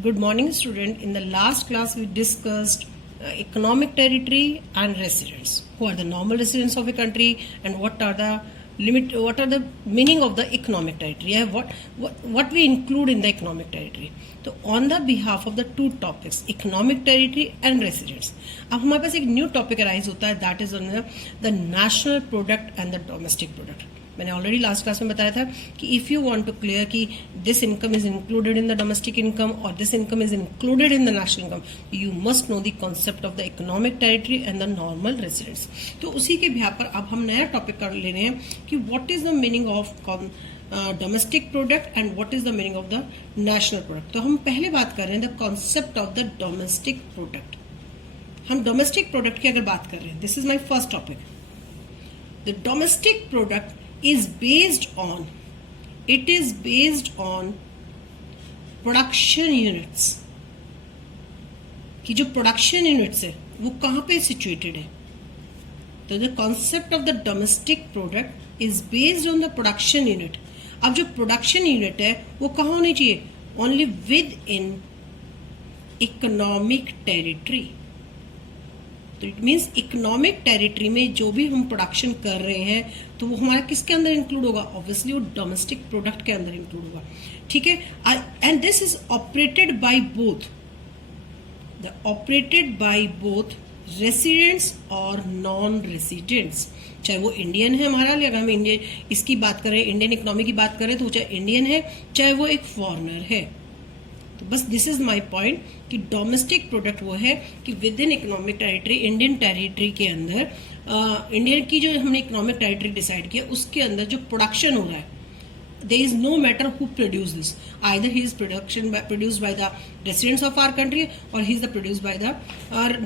Good morning, student. In the last class, we discussed economic territory and residents. Who are the normal residents of a country, and what are the what are the meaning of the economic territory? What we include in the economic territory. So, on the behalf of the two topics, economic territory and residents, अब हमारे पास एक new topic arise होता है, that is the national product and the domestic product. मैंने already last class में बताया था कि if you want to clear कि this income is included in the domestic income और this income is included in the national income, you must know the concept of the economic territory and the normal residents. तो उसी के बिहार पर अब हम नया topic कर ले रहे हैं कि what is the meaning of domestic product and what is the meaning of the national product. तो हम पहले बात कर रहे हैं the concept of the domestic product. हम डोमेस्टिक प्रोडक्ट की अगर बात कर रहे हैं, this is my first topic. The domestic product is based on production units. कि जो प्रोडक्शन यूनिट्स है वो कहां पे सिचुएटेड है. तो the concept of the domestic product is based on the production unit. अब जो प्रोडक्शन यूनिट है वो कहां होनी चाहिए? Only with in economic territory. तो इट मीन्स इकोनॉमिक टेरिटरी में जो भी हम प्रोडक्शन कर रहे हैं तो वो हमारा किसके अंदर इंक्लूड होगा? ऑब्वियसली वो डोमेस्टिक प्रोडक्ट के अंदर इंक्लूड होगा. ठीक है. And this is operated by both residents और नॉन रेसिडेंट्स. चाहे वो इंडियन है हमारा, अगर हम इंडियन इसकी बात करें, इंडियन इकोनॉमी की बात करें, तो चाहे इंडियन है चाहे वो एक फॉरेनर है. तो बस दिस इज माय पॉइंट कि डोमेस्टिक प्रोडक्ट वो है कि with in economic territory, Indian territory के अंदर, इंडियन की जो हमने इकोनॉमिक टेरिटरी डिसाइड किया उसके अंदर जो प्रोडक्शन हो रहा है, there is no matter who produce this, either he is produced by the residents of our country or he is produced by the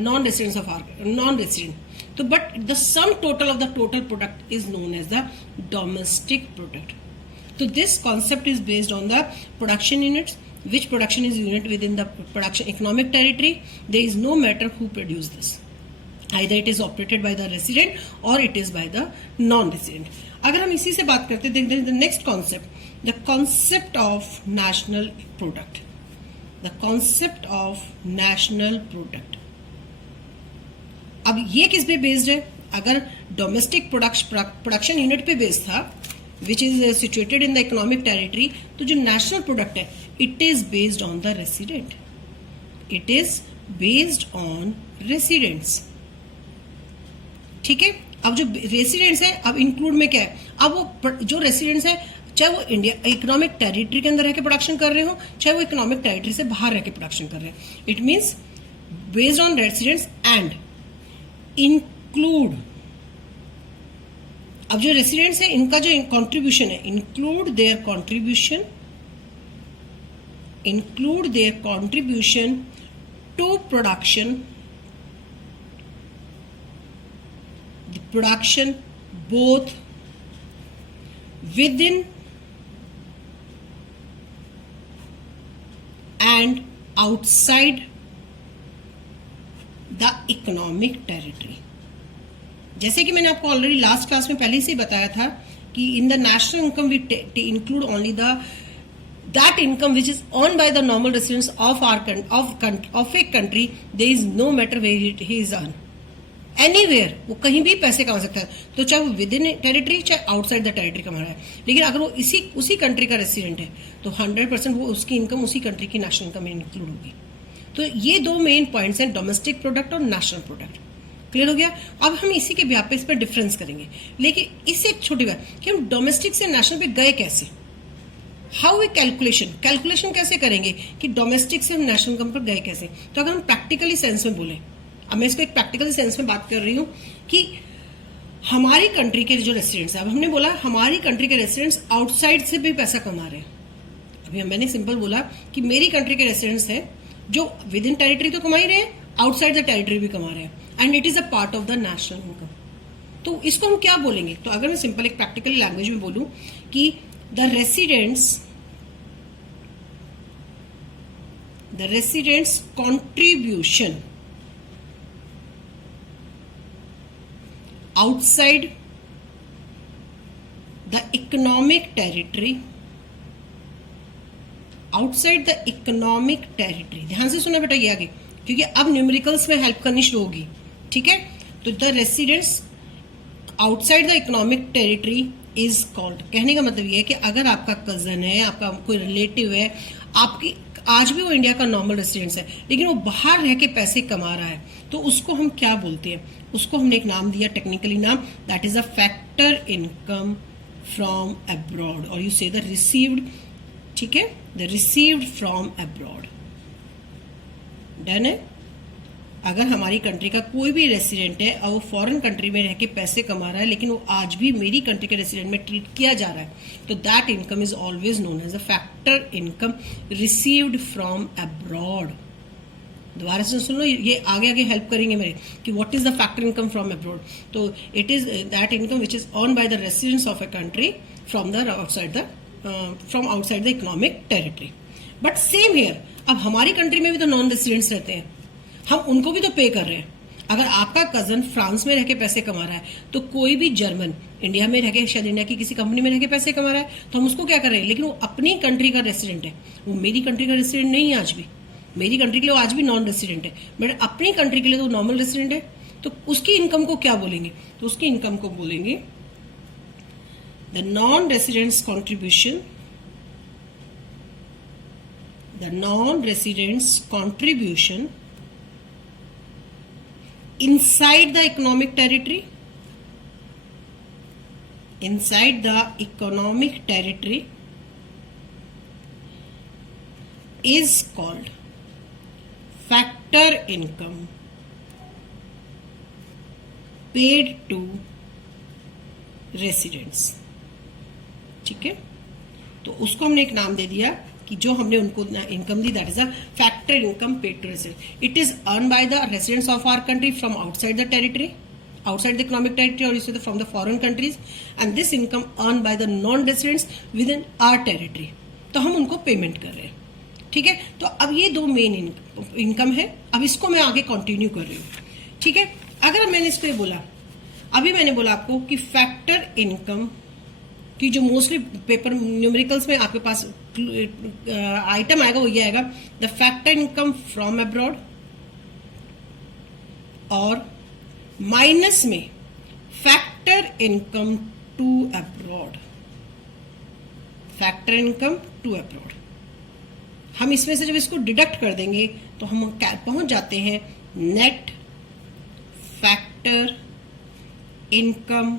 non-residents of our non-resident. So but the sum total of the total product is known as the domestic product. So this concept is based on the production units. Which production is unit within the production economic territory? There is no matter who produce this, either it is operated by the resident or it is by the non-resident. अगर हम इसी से बात करते हैं, the next concept, the concept of national product. The concept of national product. अब ये किस पे बेस्ड है? अगर डोमेस्टिक प्रोडक्शन यूनिट पे बेस्ड था, which is situated in the economic territory, तो जो नेशनल प्रोडक्ट है it is based on the resident. It is based on residents. ठीक है. अब जो रेसिडेंट्स है, अब इंक्लूड में क्या है? अब वो जो रेसिडेंट्स है, चाहे वो इंडिया इकोनॉमिक टेरिटरी के अंदर रह के प्रोडक्शन कर रहे हो, चाहे वो इकोनॉमिक टेरिटरी से बाहर रह के प्रोडक्शन कर रहे हैं, it means based on residents and include. अब जो रेसिडेंट्स है इनका जो कॉन्ट्रीब्यूशन है, include their contribution to production both within and outside the economic territory. जैसे कि मैंने आपको ऑलरेडी लास्ट क्लास में पहले से ही बताया था कि in the national income we include only that income which is earned by the normal residents of a country. There is no matter where he is earned. Anywhere वो कहीं भी पैसे कमा सकता है, तो चाहे वो विद इन टेरिटरी चाहे आउटसाइड द टेरिटरी कमा रहा है. लेकिन अगर वो उसी कंट्री का रेसिडेंट है तो 100% वो उसकी इनकम उसी कंट्री की नेशनल इनकम में इंक्लूड होगी. तो ये दो मेन पॉइंट्स हैं, डोमेस्टिक प्रोडक्ट और नेशनल प्रोडक्ट. क्लियर हो गया. अब हम इसी के ब्याह पे इस पर डिफरेंस करेंगे. लेकिन इससे एक छोटी बात कि हम डोमेस्टिक से नेशनल पे गए कैसे, हाउ ए कैलकुलेशन कैसे करेंगे कि डोमेस्टिक से हम नेशनल इनकम पर गए कैसे. तो अगर हम प्रैक्टिकली सेंस में बोले, अब मैं इसको एक प्रैक्टिकल सेंस में बात कर रही हूं कि हमारी कंट्री के जो रेसिडेंट्स हैं, अब हमने बोला हमारी कंट्री के रेसिडेंट्स आउटसाइड से भी पैसा कमा रहे हैं. अभी मैंने सिंपल बोला कि मेरी कंट्री के रेसिडेंट्स हैं जो विद इन टेरिटरी तो कमा ही रहे हैं, आउटसाइड द टेरिटरी भी कमा रहे हैं, and it is a part of the national income. तो इसको हम क्या बोलेंगे? तो अगर मैं सिंपल एक प्रैक्टिकल लैंग्वेज में बोलूं कि the residents contribution outside the economic territory outside the economic territory, ध्यान से सुना बेटा ये आगे, क्योंकि अब न्यूमेरिकल्स में हेल्प करनी शुरू होगी, ठीक है। तो the residents outside the economic territory is called, कहने का मतलब ये है कि अगर आपका कजन है, आपका कोई रिलेटिव है, आपकी आज भी वो इंडिया का नॉर्मल रेसिडेंस है, लेकिन वो बाहर रह के पैसे कमा रहा है, तो उसको हम क्या बोलते हैं? उसको हमने एक नाम दिया, टेक्निकली नाम, that is a factor income from abroad, और यू से द रिसीव्ड, ठीक है, the received from abroad. Done है। अगर हमारी कंट्री का कोई भी रेसिडेंट है और वो फॉरेन कंट्री में रह के पैसे कमा रहा है, लेकिन वो आज भी मेरी कंट्री के रेसिडेंट में ट्रीट किया जा रहा है, तो that income is always known as a factor income received from abroad. दोबारा से सुन लो, ये आगे आगे हेल्प करेंगे मेरे कि what is the factor income from abroad. तो it is that income which is earn by the residents of a country from outside the economic territory. But same here, अब हमारी कंट्री में भी तो नॉन रेसिडेंट्स रहते हैं, हम उनको भी तो पे कर रहे हैं। अगर आपका कजन फ्रांस में रह के पैसे कमा रहा है, तो कोई भी जर्मन इंडिया में रह के, शायद इंडिया की किसी कंपनी में रह के पैसे कमा रहा है, तो हम उसको क्या कर रहे हैं? लेकिन वो अपनी कंट्री का रेसिडेंट है, वो मेरी कंट्री का रेसिडेंट नहीं है। आज भी मेरी कंट्री के लिए वो आज भी नॉन रेसिडेंट है, बट अपनी कंट्री के लिए तो नॉर्मल रेसिडेंट है। तो उसकी इनकम को क्या बोलेंगे? तो उसकी इनकम को बोलेंगे the non residents contribution, the non residents contribution inside the economic territory, inside the economic territory is called factor income paid to residents, ठीक है। तो उसको हमने एक नाम दे दिया कि जो हमने उनको इनकम दी, that is a factor income paid to resident. It is earn by the residents of our country from outside the territory, outside the economic territory, और इससे from the foreign countries, and this income earn by the non residents within our territory. तो हम उनको payment कर रहे हैं, ठीक है। तो अब ये दो मेन इनकम है। अब इसको मैं आगे कंटिन्यू कर रही हूँ, ठीक है। अगर मैंने इसको बोला, अभी मैंने बोला आपको कि फैक्टर इनकम कि जो मोस्टली पेपर न्यूमेरिकल्स में आपके पास आइटम आएगा वो ये आएगा, the factor income from abroad, और माइनस में factor income to abroad, factor income to abroad. हम इसमें से जब इसको डिडक्ट कर देंगे तो हम पहुंच जाते हैं net factor income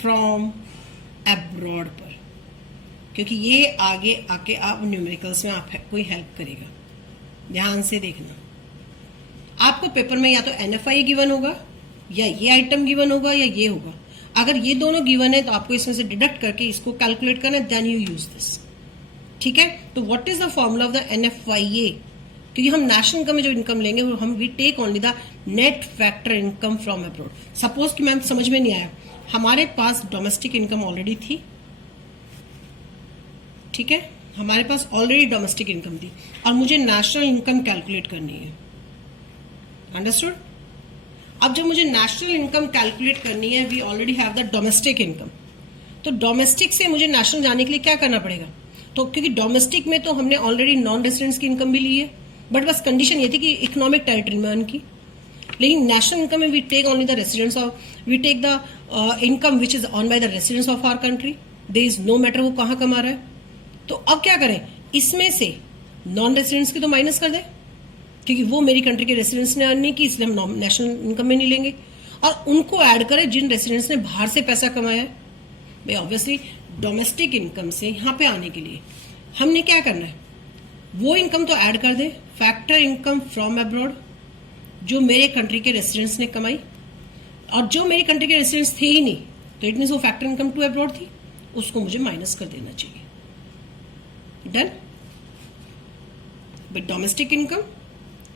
from abroad पर, क्योंकि ये आगे आके आप न्यूमेरिकल्स में आप कोई हेल्प करेगा। ध्यान से देखना, आपको पेपर में या तो NFI गिवन होगा, या ये आइटम गिवन होगा, या ये होगा। अगर ये दोनों गिवन है तो आपको इसमें से डिडक्ट करके इसको कैलकुलेट करना, देन यू यूज दिस, ठीक है। तो what is the formula of the NFIA? क्योंकि हम नेशनल इनकम में जो इनकम लेंगे वो हम we take only the net factor income from abroad. Suppose कि मैम समझ में नहीं आया, हमारे पास डोमेस्टिक इनकम ऑलरेडी थी, ठीक है, हमारे पास ऑलरेडी डोमेस्टिक इनकम थी, और मुझे नेशनल इनकम कैलकुलेट करनी है। अंडरस्टूड? अब जब मुझे नेशनल इनकम कैलकुलेट करनी है, we already have the domestic income, तो डोमेस्टिक से मुझे नेशनल जाने के लिए क्या करना पड़ेगा? तो क्योंकि डोमेस्टिक में तो हमने ऑलरेडी नॉन रेसिडेंट्स की इनकम भी ली है, बट बस कंडीशन ये थी कि इकोनॉमिक टेरिटरी में अर्न की। लेकिन नेशनल इनकम में we take only the residents of, we take the income which is earn by the residents of our country, there is no matter वो कहाँ कमा रहा है। तो अब क्या करें, इसमें से नॉन रेसिडेंट्स की तो माइनस कर दें, क्योंकि वो मेरी कंट्री के रेसिडेंट्स ने अर्न नहीं की, इसलिए हम नेशनल इनकम में नहीं लेंगे, और उनको ऐड करें जिन रेसिडेंट्स ने बाहर से पैसा कमाया है। भाई ऑब्वियसली डोमेस्टिक इनकम से यहाँ पे आने के लिए हमने क्या करना है, वो इनकम तो ऐड कर दे, फैक्टर इनकम फ्रॉम अब्रॉड, जो मेरे कंट्री के रेसिडेंट्स ने कमाई, और जो मेरी कंट्री के रेसिडेंट्स थे ही नहीं, तो इट मीन्स वो फैक्टर इनकम टू अब्रॉड थी, उसको मुझे माइनस कर देना चाहिए। डन? बट डोमेस्टिक इनकम,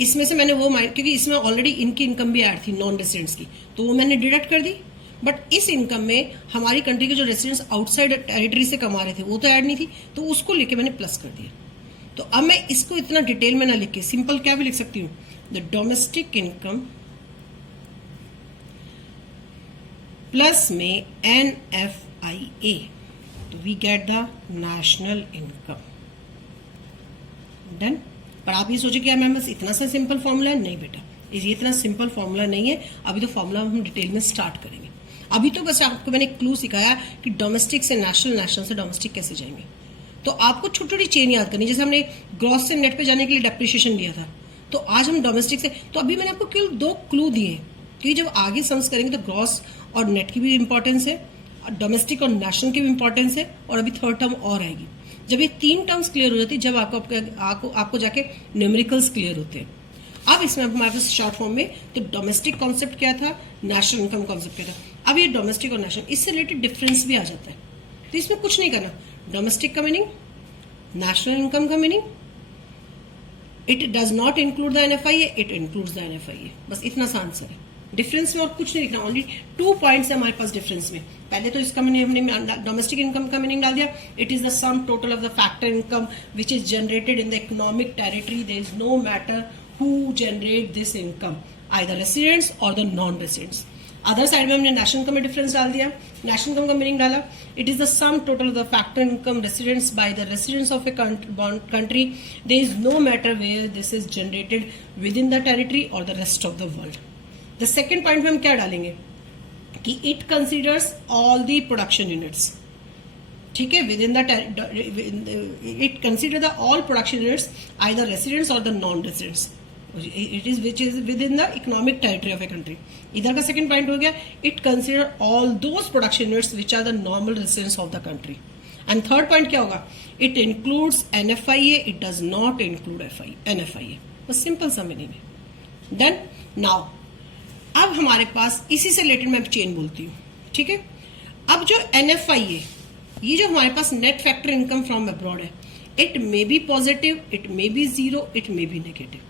इसमें से मैंने वो क्योंकि इसमें ऑलरेडी इनकी इनकम भी ऐड थी नॉन रेसिडेंट्स की, तो वो मैंने डिडक्ट कर दी। बट इस इनकम में हमारी कंट्री के जो रेसिडेंट्स आउटसाइड टेरिटरी से कमा रहे थे वो तो ऐड नहीं थी, तो उसको लेके मैंने प्लस कर दिया। तो अब मैं इसको इतना डिटेल में ना लिख के सिंपल क्या भी लिख सकती हूँ, द डोमेस्टिक इनकम प्लस में NFIA, तो we get the national income. Done. पर आप ये सोचे कि मैम बस इतना सा सिंपल फॉर्मूला है, नहीं बेटा, ये इतना सिंपल फॉर्मूला नहीं है। अभी तो फॉर्मूला हम डिटेल में स्टार्ट करेंगे। अभी तो बस आपको मैंने क्लू सिखाया कि डोमेस्टिक से नेशनल, नेशनल से डोमेस्टिक कैसे जाएंगे। तो आपको छोटी छोटी चेन याद करनी, जैसे हमने ग्रॉस से नेट पे जाने के लिए डेप्रिसिएशन लिया था, तो आज हम डोमेस्टिक से, तो अभी मैंने आपको केवल 2 क्लू दिए, क्योंकि जब आगे सम्स करेंगे तो ग्रॉस और नेट की भी इंपॉर्टेंस है, डोमेस्टिक और नेशनल की भी इंपॉर्टेंस है, और अभी थर्ड टर्म और आएगी। जब ये 3 टर्म्स क्लियर हो जाती है, जब आपको जाके न्यूमेरिकल्स क्लियर होते हैं। अब इसमें हमारे पास शॉर्ट फॉर्म में तो डोमेस्टिक कॉन्सेप्ट क्या था, नेशनल इनकम कॉन्सेप्ट क्या था। अब ये डोमेस्टिक और नेशनल, इससे रिलेटेड डिफरेंस भी आ जाता है। तो इसमें कुछ नहीं करना, डोमेस्टिक का मीनिंग, नेशनल इनकम का meaning, it does not include the NFIA, it includes the NFIA, बस इतना सा आंसर है। डिफरेंस में और कुछ नहीं लिखना, ओनली 2 पॉइंट्स है हमारे पास डिफरेंस में। पहले तो इसका हमने डोमेस्टिक इनकम का मीनिंग डाल दिया, it is the sum total of the factor income which is generated in the economic territory, there is no matter who generate this income, either residents और the non residents. Other side में हमने national income में difference डाल दिया, national income का meaning डाला, it is the sum total of the factor income residents by the residents of a country, there is no matter where this is generated within the territory और the rest of the world. The second point में हम क्या डालेंगे कि it considers all the production units, ठीक है, within the it consider the all production units either residents और the non residents, it is which is within the economic territory of a country. इधर का second point हो गया, it consider all those production units which are the normal residents of the country. And third point क्या होगा, it includes NFIA, it does not include NFIA, बस simple सा meaning है। Done. Now अब हमारे पास इसी से रिलेटेड मैं चेन बोलती हूँ, ठीक है। अब जो एनएफआईए, ये जो हमारे पास net factor income from abroad है, it may be positive, it may be zero, it may be negative.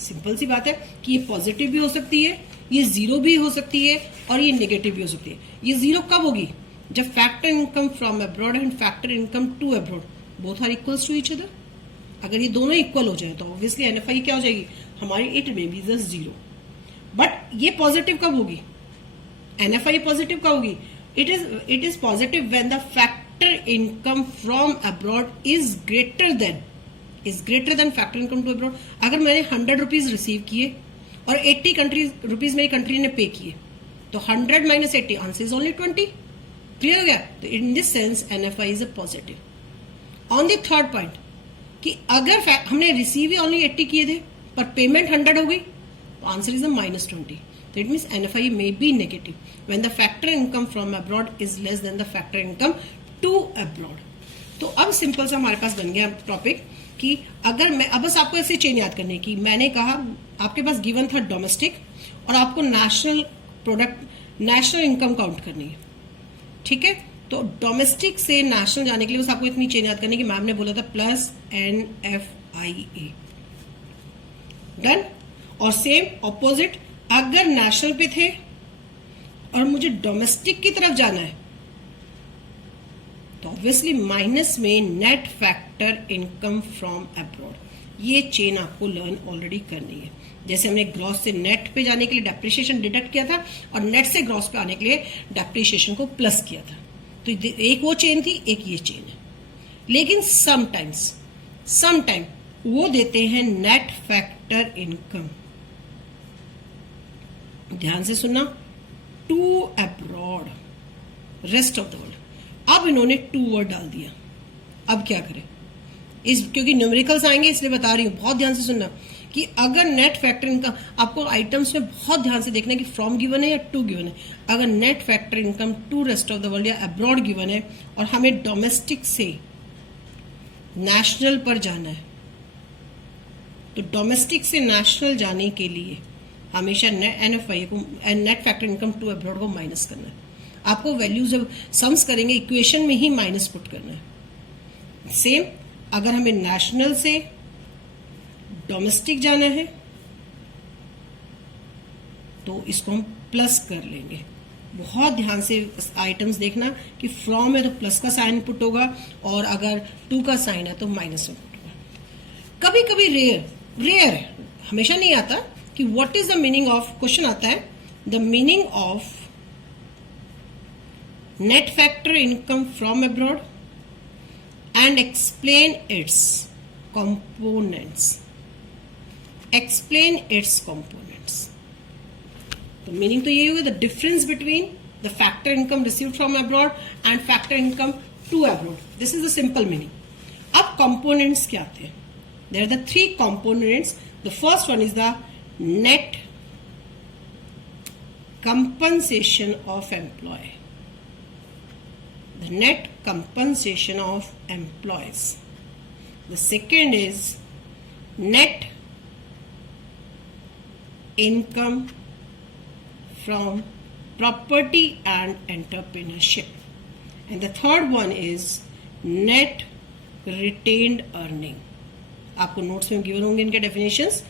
Simple सी बात है कि ये पॉजिटिव भी हो सकती है, ये जीरो भी हो सकती है, और ये नेगेटिव भी हो सकती है। ये जीरो कब होगी, जब factor income from abroad and factor income to abroad both are equals to each other. अगर ये दोनों इक्वल हो जाए तो ऑब्वियसली एनएफआई क्या हो जाएगी हमारी, it may be just zero. But ये पॉजिटिव कब होगी, एनएफआई पॉजिटिव कब होगी, it is positive when the factor income from abroad is greater than factor income to abroad. अगर मैंने 100 रुपीज रिसीव किए और 80 रुपीज मेरी कंट्री ने पे किए, तो 100 minus 80 answer is only 20। Clear हो गया। तो in this sense NFI is a positive. On the third point कि अगर हमने रिसीव ही ओनली 80 किए थे पर पेमेंट 100 हो गई, तो आंसर इज अ -20। तो it means NFI may be negative when the factor income from abroad is less than the factor income to abroad. तो अब सिंपल सा हमारे पास बन गया टॉपिक कि अगर मैं, अब बस आपको ऐसे चेन याद करने की, मैंने कहा आपके पास गिवन था डोमेस्टिक और आपको national product, national income count करनी है, ठीक है। तो डोमेस्टिक से नेशनल जाने के लिए बस आपको इतनी चेन याद करनी कि मैम ने बोला था प्लस NFIA। डन। और सेम ऑपोजिट, अगर नेशनल पे थे और मुझे डोमेस्टिक की तरफ जाना है तो ऑब्वियसली माइनस में net factor income from abroad. ये चेन आपको लर्न ऑलरेडी करनी है। जैसे हमने ग्रॉस से नेट पे जाने के लिए डेप्रिसिएशन डिडक्ट किया था और नेट से ग्रॉस पे आने के लिए डेप्रिसिएशन को प्लस किया था। तो एक वो चेन थी, एक ये चेन है। लेकिन समटाइम वो देते हैं नेट फैक्टर इनकम, ध्यान से सुनना, to abroad, rest of the world. अब इन्होंने टू वर्ड डाल दिया। अब क्या करें, क्योंकि न्यूमेरिकल्स आएंगे इसलिए बता रही हूं, बहुत ध्यान से सुनना कि अगर नेट फैक्टर इनकम, आपको आइटम्स में बहुत ध्यान से देखना है कि फ्रॉम गिवन है या टू गिवन है। अगर net factor income to rest of the world या अब्रॉड गिवन है और हमें डोमेस्टिक से नेशनल पर जाना है, तो डोमेस्टिक से नेशनल जाने के लिए हमेशा NFI को, net factor income to abroad को माइनस करना है। आपको वैल्यूज जब सम्स करेंगे इक्वेशन में ही माइनस पुट करना है। सेम अगर हमें नेशनल से डोमेस्टिक जाना है तो इसको हम प्लस कर लेंगे। बहुत ध्यान से आइटम्स देखना कि फ्रॉम है तो प्लस का साइन पुट होगा और अगर टू का साइन है तो माइनस में पुट होगा। कभी कभी रेयर हमेशा नहीं आता कि what is the meaning of, question आता है the meaning of net factor income from abroad and explain its components. Explain its components. तो मीनिंग तो ये हुआ the difference between the factor income received from abroad and factor income to abroad. This is the simple meaning. अब components क्या आते हैं? There are the three components. The first one is the net compensation of employee. The net compensation of employees. The second is net income from property and entrepreneurship. And the third one is net retained earning. आपको notes में given होंगे इनके definitions.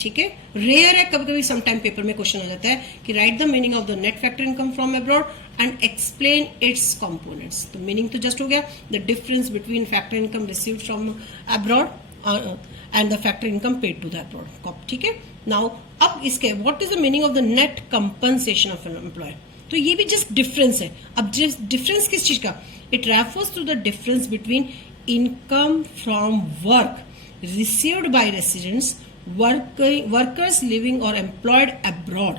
ठीक है. Rare है, कभी कभी sometime paper में क्वेश्चन हो जाता है कि right the meaning of the net factor income from abroad and explain its components. तो मीनिंग तो जस्ट हो गया the difference between factor income received from abroad and the factor income paid to the abroad. ठीक है. Now अब इसके what is the meaning of the net compensation of an employ. तो ये भी जस्ट डिफरेंस है. अब डिफरेंस किस चीज का? It refers to the difference between income from work received by residents workers living और employed abroad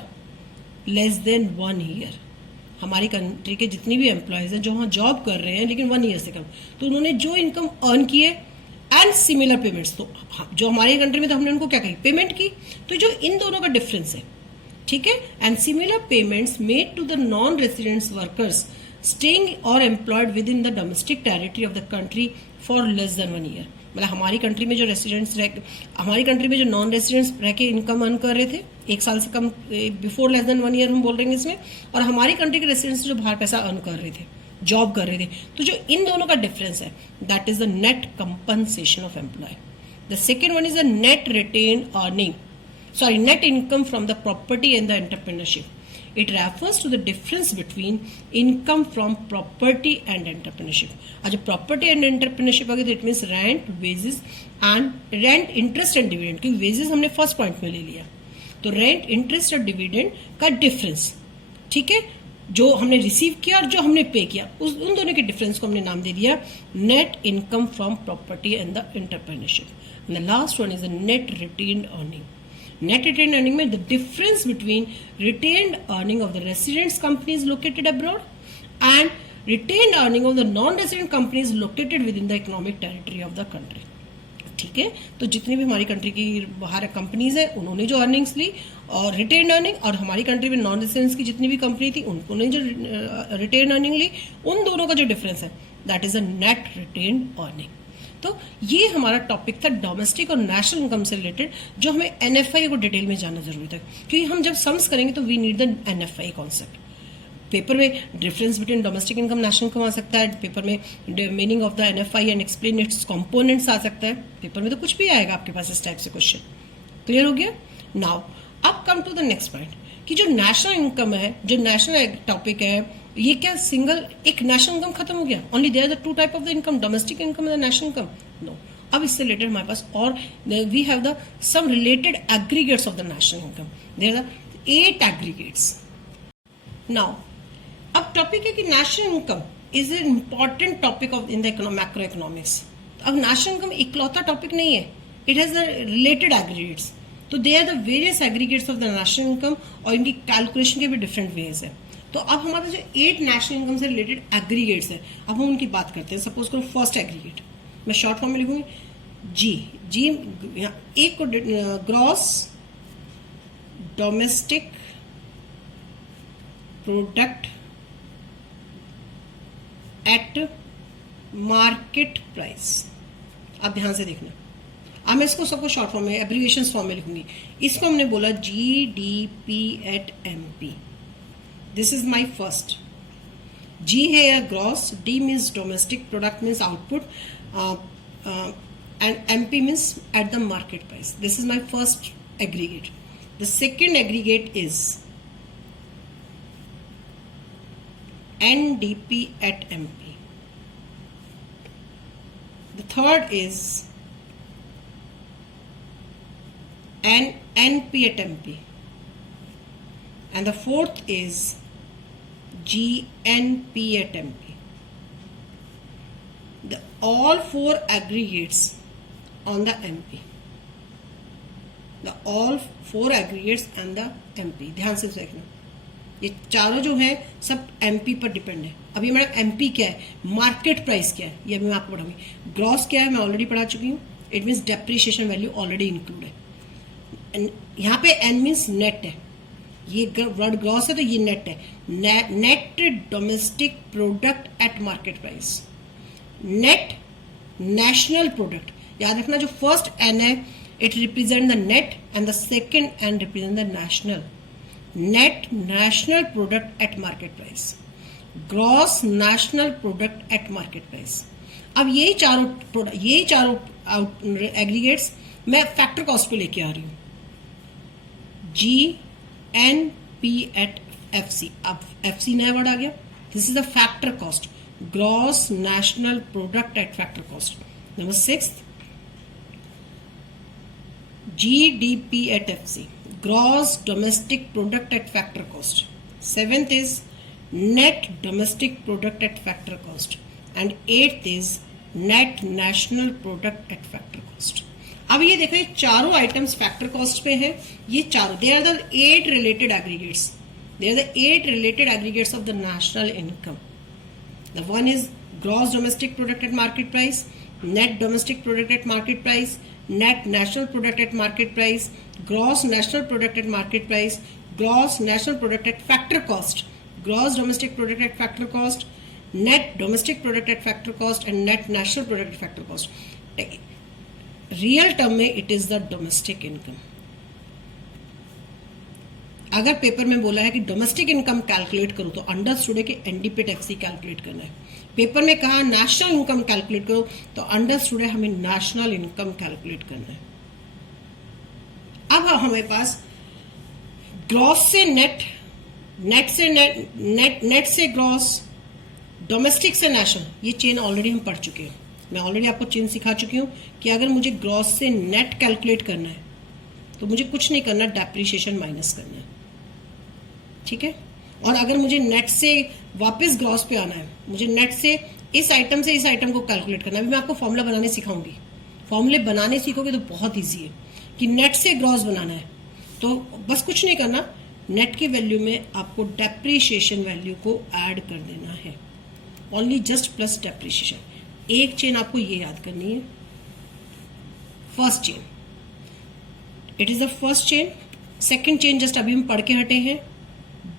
less than 1 year. हमारी कंट्री के जितनी भी एम्प्लॉयज हैं जो वहाँ जॉब कर रहे हैं लेकिन 1 ईयर से कम, तो उन्होंने जो इनकम अर्न की है एंड सिमिलर पेमेंट्स, तो जो हमारी कंट्री में तो हमने उनको क्या कही? पेमेंट की. तो जो इन दोनों का डिफरेंस है, ठीक है, and similar payments made to the non residents workers staying और employed within the domestic territory of the country for less than 1 year. मतलब हमारी कंट्री में जो रेसिडेंट्स हमारी कंट्री में जो नॉन रेसिडेंट्स रह के इनकम अर्न कर रहे थे 1 साल से कम, बिफोर लेस देन 1 ईयर हम बोल रहे हैं इसमें, और हमारी कंट्री के रेसिडेंट्स जो बाहर पैसा अर्न कर रहे थे, जॉब कर रहे थे, तो जो इन दोनों का डिफरेंस है that is the net compensation of employ. The second one is the net retain earning, sorry, net income from the property and the entrepreneurship. It refers to the difference between income from property and entrepreneurship. आज property and entrepreneurship आ गया तो it means rent, wages and rent, interest and dividend. क्योंकि wages हमने first point में ले लिया, तो rent, interest और dividend का difference, ठीक है, जो हमने रिसीव किया और जो हमने पे किया, उन दोनों के डिफरेंस को हमने नाम दे दिया net income from property and the entrepreneurship. The last one is the net retained earning. Net retained earning में the difference between retained earning of the residents companies located abroad and retained earning of the non-resident companies located within the economic territory of the country. ठीक है, तो जितनी भी हमारी country की बाहर companies है उन्होंने जो अर्निंग्स ली और रिटेन अर्निंग, और हमारी कंट्री में नॉन रेसिडेंट्स की जितनी भी कंपनी थी उन्होंने जो रिटेन अर्निंग ली, उन दोनों का जो डिफरेंस है that is a net retain earning. तो ये हमारा टॉपिक था डोमेस्टिक और नेशनल इनकम से रिलेटेड, जो हमें एनएफआई को डिटेल में जानना जरूरी था, क्योंकि हम जब सम्स करेंगे तो we need the NFI concept. Paper में difference between domestic income national income आ सकता है, पेपर में meaning of the NFI and explain its components आ सकता है, पेपर में तो कुछ भी आएगा आपके पास इस टाइप से क्वेश्चन. क्लियर हो गया? नाउ अब come to the next point कि जो नेशनल इनकम है, जो नेशनल टॉपिक है, ये क्या सिंगल एक नेशनल इनकम खत्म हो गया? Only there are the 2 type of the income, domestic income and national income? No. अब इससे रिलेटेड हमारे पास और we have the sum related aggregates of the national income. There are 8 aggregates. Now अब topic है कि national income is an important topic of in the macro economics. अब national income इकलौता टॉपिक नहीं है, it has the related aggregates. तो they are the various aggregates of the national income और इनकी कैलकुलेशन के भी डिफरेंट वेज है. तो अब हमारे जो 8 नेशनल इनकम से रिलेटेड एग्रीगेट्स है, अब हम उनकी बात करते हैं. सपोज करो फर्स्ट एग्रीगेट मैं शॉर्ट फॉर्म में लिखूंगी जी. एक को gross domestic product at market price. अब ध्यान से देखना, अब मैं इसको सबको शॉर्ट फॉर्म में एब्रीविएशन फॉर्म में लिखूंगी. इसको हमने बोला GDP at MP. This is my first. G है या gross, D means domestic product means output, and MP means at the market price. This is my first aggregate. The second aggregate is NDP at MP. The third is NP at MP. And the fourth is GNP at MP. All 4 aggregates on the MP. The all 4 aggregates and the MP. ध्यान से देखना, ये चारों जो है सब MP पर depend है. अभी हमारा MP क्या है, मार्केट प्राइस क्या है, ये अभी मैं आपको पढ़ाऊंगी. ग्रॉस क्या है मैं ऑलरेडी पढ़ा चुकी हूँ. It means depreciation value already include है. यहाँ पे N मीन्स नेट है. ये वर्ड ग्रॉस है तो ये नेट है. Net domestic product at market price. Net national product. याद रखना जो फर्स्ट N है it represent the net and the second N represent the national. Net national product at market price. Gross national product at market price. अब यही चारों aggregates मैं factor cost पे लेके आ रही हूँ. GNP at FC. अब FC नया वर्ड आ गया. This is the factor cost. Gross national product at factor cost. Number 6 GDP at FC. Gross domestic product at factor cost. 7th is net domestic product at factor cost. And 8th is net national product at factor cost. अब ये देखो, ये चारों items factor cost पे हैं. ये चारों they are the 8 related aggregates. They are the 8 related aggregates of the national income. The one is gross domestic product at market price, net domestic product at market price, net national product at market price, gross national product at market price, gross national product at factor cost, gross domestic product at factor cost, net domestic product at factor cost and net national product at factor cost. Real term में it is the domestic income. अगर paper में बोला है कि domestic income calculate करो तो understood है कि एनडीपी टैक्स ही कैलकुलेट करना है. पेपर में कहा नेशनल इनकम कैलकुलेट करो तो अंडरस्टूड है हमें नेशनल इनकम कैलकुलेट करना है. अब हमारे पास ग्रॉस से नेट, नेट से ग्रॉस, डोमेस्टिक से नेशनल, ये चेन ऑलरेडी हम पढ़ चुके हैं. मैं ऑलरेडी आपको चेन सिखा चुकी हूं कि अगर मुझे ग्रॉस से नेट कैलकुलेट करना है तो मुझे कुछ नहीं करना, डेप्रिसिएशन माइनस करना है. ठीक है. और अगर मुझे नेट से वापस ग्रॉस पे आना है, मुझे नेट से इस आइटम से इस आइटम को कैलकुलेट करना है. अभी मैं आपको फॉर्मूला बनाने सिखाऊंगी. फॉर्मूले बनाने सीखोगे तो बहुत ईजी है कि नेट से ग्रॉस बनाना है तो बस कुछ नहीं करना, नेट की वैल्यू में आपको डेप्रिसिएशन वैल्यू को ऐड कर देना है. Only just plus depreciation. एक चेन आपको ये याद करनी है, first chain. It is the first chain. Second chain just अभी हम पढ़ के हटे हैं,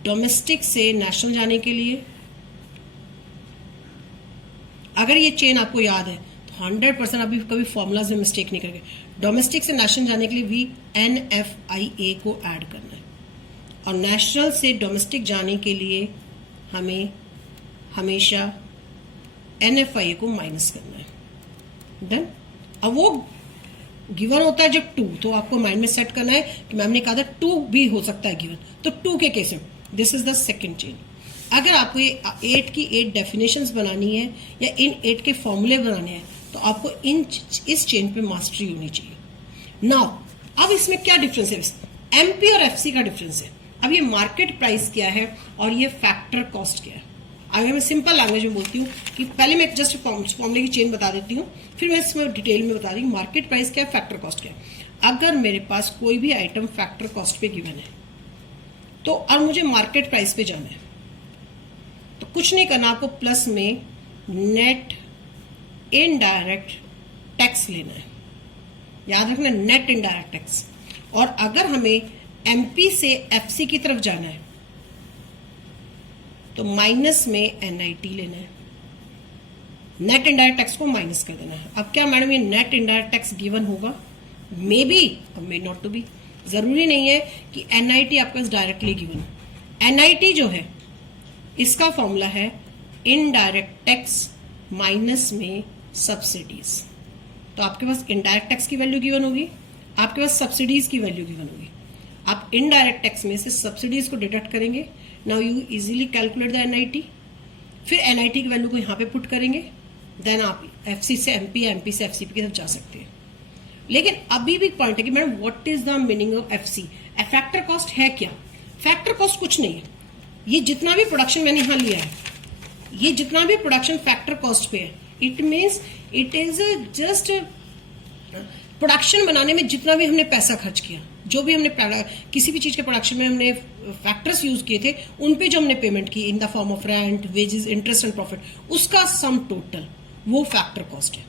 डोमेस्टिक से नेशनल जाने के लिए. अगर ये चेन आपको याद है तो 100% अभी कभी फॉर्मूलाज में मिस्टेक नहीं करेंगे. डोमेस्टिक से नेशनल जाने के लिए भी NFIA को ऐड करना है और नेशनल से डोमेस्टिक जाने के लिए हमें हमेशा NFIA को माइनस करना है. डन. अब वो गिवन होता है जब 2, तो आपको माइंड में सेट करना है कि मैम ने कहा था 2 भी हो सकता है गिवन, तो 2 के केस में this is the second chain. अगर आपको ये 8 की 8 डेफिनेशंस बनानी है या इन 8 के फॉर्मूले बनाने हैं तो आपको इस चेन पे मास्टरी होनी चाहिए. नाउ अब इसमें क्या डिफरेंस है, MP और FC का डिफरेंस है. अब ये मार्केट प्राइस क्या है और ये फैक्टर कॉस्ट क्या है. अगर मैं सिंपल लैंग्वेज में बोलती हूँ कि पहले मैं जस्ट फॉर्मूले की चेन बता देती हूँ, फिर मैं इसमें डिटेल में बता रही हूँ मार्केट प्राइस क्या है, फैक्टर कॉस्ट क्या है. अगर मेरे पास कोई भी आइटम फैक्टर कॉस्ट पे गिवन है तो अब मुझे मार्केट प्राइस पे जाना है तो कुछ नहीं करना, आपको प्लस में नेट इनडायरेक्ट टैक्स लेना है. याद रखना, नेट इनडायरेक्ट टैक्स. और अगर हमें MP से FC की तरफ जाना है तो माइनस में NIT लेना है. नेट इनडायरेक्ट टैक्स को माइनस कर देना है. अब क्या मैडम ये नेट इनडायरेक्ट टैक्स गिवन होगा? मे बी और मे नॉट टू बी. जरूरी नहीं है कि NIT आपके पास डायरेक्टली गिवन हो. NIT जो है इसका फॉर्मूला है इनडायरेक्ट टैक्स माइनस में सब्सिडीज. तो आपके पास इनडायरेक्ट टैक्स की वैल्यू गिवन होगी, आपके पास सब्सिडीज की वैल्यू गिवन होगी. आप इनडायरेक्ट टैक्स में से सब्सिडीज को डिडक्ट करेंगे. Now you easily calculate the NIT. फिर NIT की वैल्यू को यहाँ पे पुट करेंगे, देन आप FC से MP या MP से FCP की तरफ जा सकते हैं. लेकिन अभी भी पॉइंट है कि madam what is the meaning of FC. Factor cost है क्या? फैक्टर कॉस्ट कुछ नहीं है. ये जितना भी प्रोडक्शन मैंने यहाँ लिया है, ये जितना भी प्रोडक्शन फैक्टर कॉस्ट पे है, it means it is just production बनाने में जितना भी हमने पैसा खर्च किया, जो भी हमने किसी भी चीज के प्रोडक्शन में हमने फैक्टर्स यूज किए थे, उन पे जो हमने पेमेंट की in the form of rent, wages, interest and profit, उसका सम टोटल वो फैक्टर कॉस्ट है.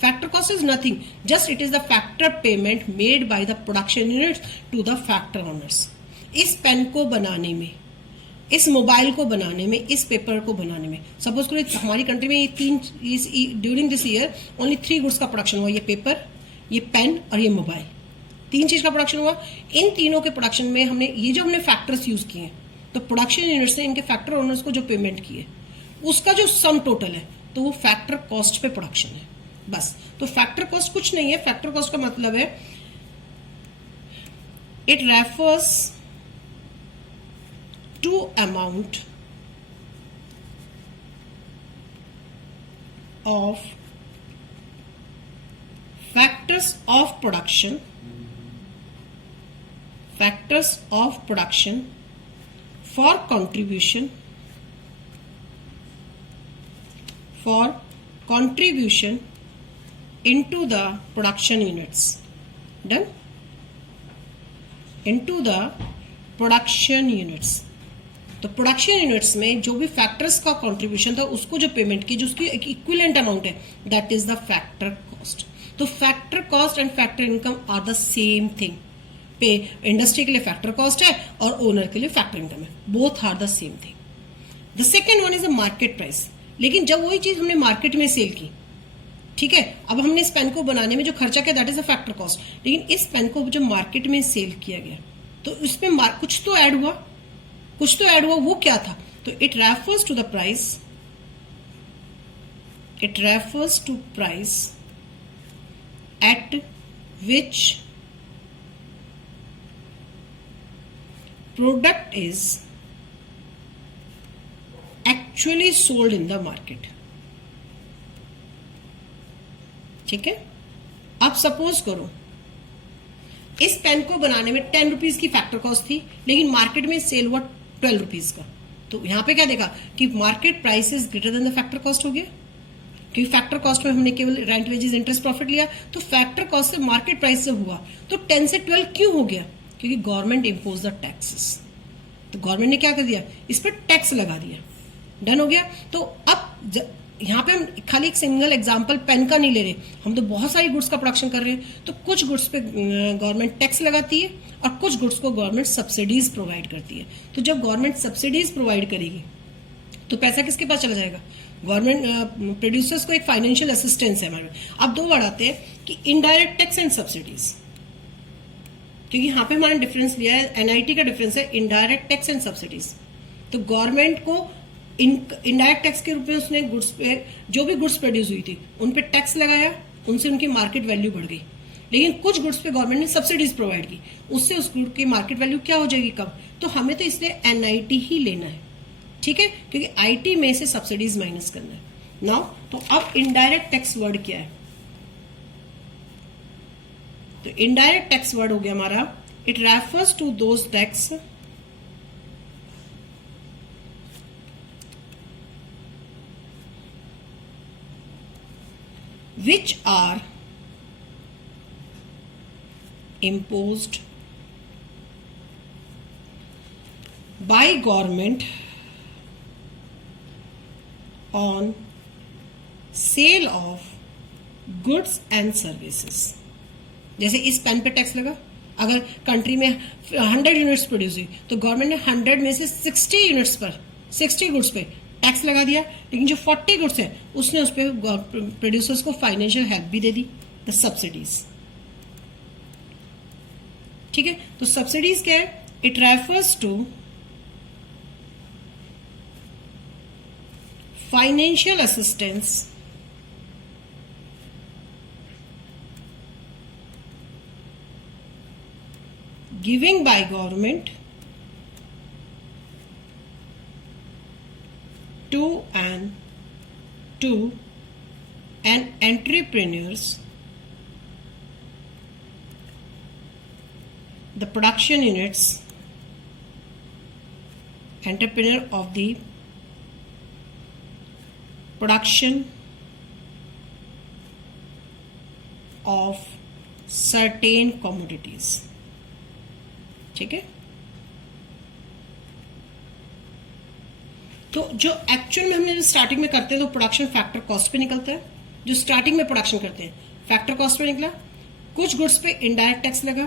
Factor cost is nothing, just it is the factor payment made by the production unit to the factor owners. इस pen को बनाने में, इस mobile को बनाने में, इस पेपर को बनाने में, सपोज करो हमारी कंट्री में ये during this year only 3 goods का प्रोडक्शन हुआ, ये पेपर, ये पेन और ये मोबाइल. 3 चीज का प्रोडक्शन हुआ. इन तीनों के प्रोडक्शन में हमने फैक्टर्स यूज किए, तो प्रोडक्शन यूनिट्स ने इनके फैक्टर ओनर्स को जो पेमेंट की है उसका जो सम टोटल है, तो वो फैक्टर कॉस्ट पे प्रोडक्शन है बस. तो फैक्टर कॉस्ट कुछ नहीं है. फैक्टर कॉस्ट का मतलब है it refers to amount of factors of production for contribution into the production units. Done? Into the production units. तो प्रोडक्शन यूनिट्स में जो भी फैक्टर्स का कंट्रीब्यूशन था उसको जो पेमेंट की, जो उसकी एक इक्विवेलेंट अमाउंट है, that is the factor cost. तो factor cost and factor income are the same thing. पे इंडस्ट्री के लिए फैक्टर कॉस्ट है और ओनर के लिए फैक्टर इनकम है. Both are the same thing. The second one is the market price. लेकिन जब वही चीज हमने मार्केट में सेल की, ठीक है, अब हमने इस पेन को बनाने में जो खर्चा किया that is the factor cost. लेकिन इस पेन को जब मार्केट में सेल किया गया तो इसमें कुछ तो ऐड हुआ, वो क्या था? तो it refers to the price, at which product is actually sold in the market. ठीक है. अब सपोज करो इस पेन को बनाने में 10 रुपीज की फैक्टर कॉस्ट थी, लेकिन मार्केट में सेल हुआ 12 रुपीज का. तो यहां पे क्या देखा कि market price is greater then the factor cost हो गया, क्योंकि फैक्टर कॉस्ट में हमने केवल रेंट, वेजेस, इंटरेस्ट, प्रॉफिट लिया. तो फैक्टर कॉस्ट से मार्केट प्राइस से हुआ. तो 10 से 12 क्यों हो गया? क्योंकि गवर्नमेंट इम्पोज द टैक्सेस. तो गवर्नमेंट ने क्या कर दिया? इस पर टैक्स लगा दिया. डन हो गया. तो अब यहाँ पे हम खाली एक सिंगल एग्जांपल पेन का नहीं ले रहे, हम तो बहुत सारी गुड्स का प्रोडक्शन कर रहे हैं. तो कुछ गुड्स पे गवर्नमेंट टैक्स लगाती है और कुछ गुड्स को गवर्नमेंट सब्सिडीज प्रोवाइड करती है. तो जब गवर्नमेंट सब्सिडीज प्रोवाइड करेगी तो पैसा किसके पास चला जाएगा? गवर्नमेंट प्रोड्यूसर्स को एक फाइनेंशियल असिस्टेंस है हमारे. अब दो वर्ड आते हैं कि इनडायरेक्ट टैक्स एंड सब्सिडीज, क्योंकि यहाँ पे हमारा डिफरेंस लिया है, एनआईटी का डिफरेंस है इनडायरेक्ट टैक्स एंड सब्सिडीज. तो गवर्नमेंट को इनडायरेक्ट टैक्स के रूप में उसने गुड्स पे, जो भी गुड्स प्रोड्यूस हुई थी उन पे टैक्स लगाया, उनसे उनकी मार्केट वैल्यू बढ़ गई. लेकिन कुछ गुड्स पे गवर्नमेंट ने सब्सिडीज प्रोवाइड की, उससे उस गुड की मार्केट वैल्यू क्या हो जाएगी? कम. तो हमें तो इसलिए एनआईटी ही लेना है, ठीक है, क्योंकि आईटी में से सब्सिडीज माइनस करना है. नाउ तो अब इनडायरेक्ट टैक्स वर्ड क्या है? तो इनडायरेक्ट टैक्स वर्ड हो गया हमारा, it refers to those tax which are imposed by government on sale of goods and services. जैसे इस पेन पे टैक्स लगा, अगर कंट्री में 100 यूनिट्स प्रोड्यूस हुई तो गवर्नमेंट ने 100 में से 60 यूनिट्स पर, 60 गुड्स पे टैक्स लगा दिया. लेकिन जो 40 गुड्स है उसने उस पर प्रोड्यूसर्स को फाइनेंशियल हेल्प भी दे दी, द सब्सिडीज. ठीक है. तो सब्सिडीज क्या है? It refers to financial assistance giving by government to an entrepreneurs, the production units, entrepreneur of the production of certain commodities. ठीक है, तो जो एक्चुअल में हमने जो स्टार्टिंग में करते हैं तो प्रोडक्शन फैक्टर कॉस्ट पे निकलता है। जो स्टार्टिंग में प्रोडक्शन करते हैं फैक्टर कॉस्ट पे निकला, कुछ गुड्स पे इनडायरेक्ट टैक्स लगा,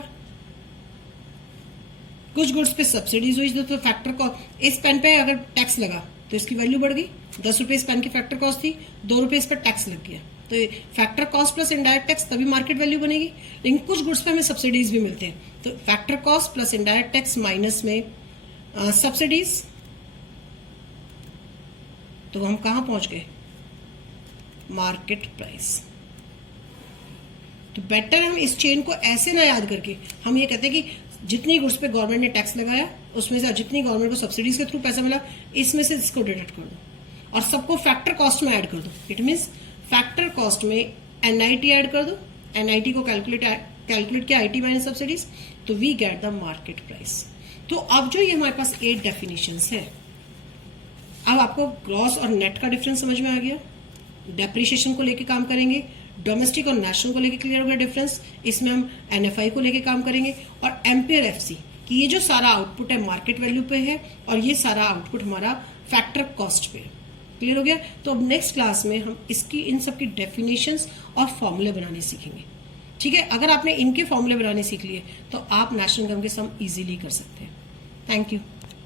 कुछ गुड्स पे सब्सिडीज हुई, तो फैक्टर कॉस्ट, इस पेन पे अगर टैक्स लगा तो इसकी वैल्यू बढ़ गई, 10 रुपए इस पेन की फैक्टर कॉस्ट थी, 2 रुपए इस पर टैक्स लग गया, तो factor cost plus indirect tax तभी मार्केट वैल्यू बनेगी। लेकिन कुछ गुड्स पे हमें सब्सिडीज भी मिलते हैं, तो factor cost plus indirect tax minus में सब्सिडीज, तो हम कहां पहुंच गए, मार्केट प्राइस। तो बेटर हम इस चेन को ऐसे ना याद करके हम ये कहते हैं कि जितनी गुड्स पे गवर्नमेंट ने टैक्स लगाया उसमें से जितनी गवर्नमेंट को सब्सिडीज के थ्रू पैसा मिला इसमें से इसको डिडक्ट कर दो और सबको फैक्टर कॉस्ट में ऐड कर दो। इट मीन्स फैक्टर कॉस्ट में एनआईटी ऐड कर दो, एनआईटी को कैलकुलेट किया आईटी माइनस सब्सिडीज, तो we get the market price. तो अब जो ये हमारे पास 8 डेफिनेशंस है, अब आपको ग्रॉस और नेट का डिफरेंस समझ में आ गया। डेप्रिसिएशन को लेके काम करेंगे, डोमेस्टिक और नेशनल को लेके क्लियर हो गया डिफरेंस, इसमें हम एनएफआई को लेके काम करेंगे, और एम्पियर एफसी कि ये जो सारा आउटपुट है मार्केट वैल्यू पे है और ये सारा आउटपुट हमारा फैक्टर कॉस्ट पे है। क्लियर हो गया। तो अब नेक्स्ट क्लास में हम इसकी इन सब की डेफिनेशंस और फॉर्मूले बनाने सीखेंगे। ठीक है, अगर आपने इनके फॉर्मूले बनाने सीख लिए तो आप नेशनल इनकम के सम इजीली कर सकते हैं। Thank you.